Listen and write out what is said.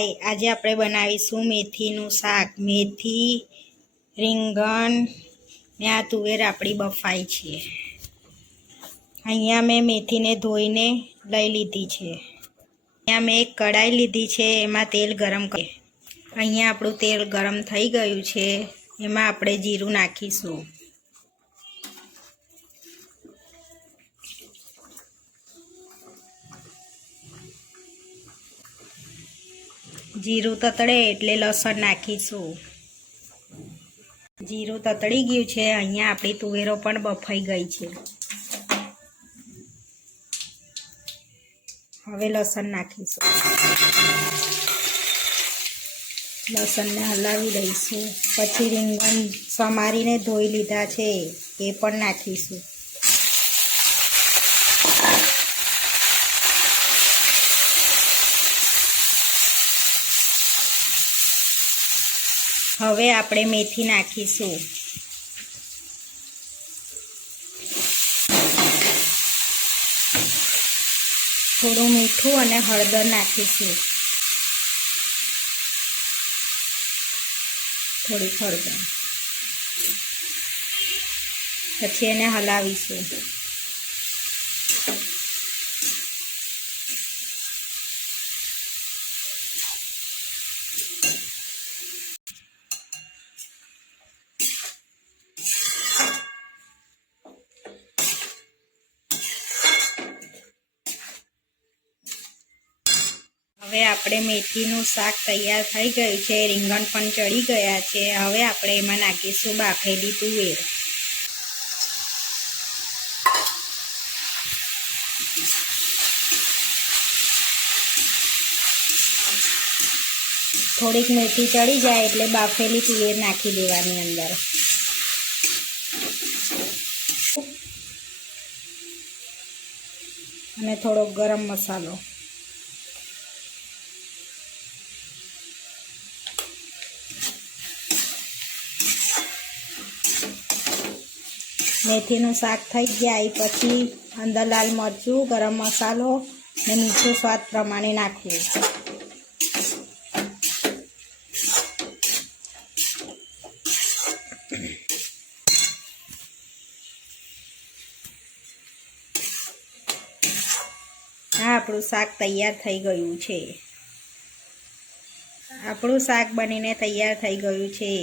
હાય, આજે આપણે બનાવીશું મેથીનું શાક. મેથી, રીંગણ ને આ તુવેર આપણી બફાઈ છે. અહીંયા મેં મેથીને ધોઈને લઈ લીધી છે. અહીંયા મેં એક કઢાઈ લીધી છે, એમાં તેલ ગરમ કરીએ. અહીંયા આપણું તેલ ગરમ થઈ ગયું છે, એમાં આપણે જીરું નાખીશું. જીરું તતડે એટલે લસણ નાખીશું. જીરું તતડી ગયું છે. અહીંયા આપણી તુવેરો પણ બફાઈ ગઈ છે. હવે લસણ નાખીશું. લસણને હલાવી દઈશું. પછી રીંગણ સમારીને ધોઈ લીધા છે એ પણ નાખીશું. હવે આપણે મેથી નાખીશું. થોડું મીઠું અને હળદર નાખીશું. થોડીક હળદર. પછી એને હલાવીશું. હવે આપણે મેથીનું શાક તૈયાર થઈ ગયું છે. રીંગણ પણ ચડી ગયા છે. હવે આપણે એમાં નાખીશું બાફેલી તુવેર. થોડીક મેથી ચડી જાય એટલે બાફેલી તુવેર નાખી દેવાની અંદર. અને થોડો ગરમ મસાલો. મેથીનું શાક થઈ જાય પછી અંદર લાલ મરચું, ગરમ મસાલો ને મીઠું સ્વાદ પ્રમાણે નાખવું. હા, આપણું શાક તૈયાર થઈ ગયું છે. આપણું શાક બનીને તૈયાર થઈ ગયું છે.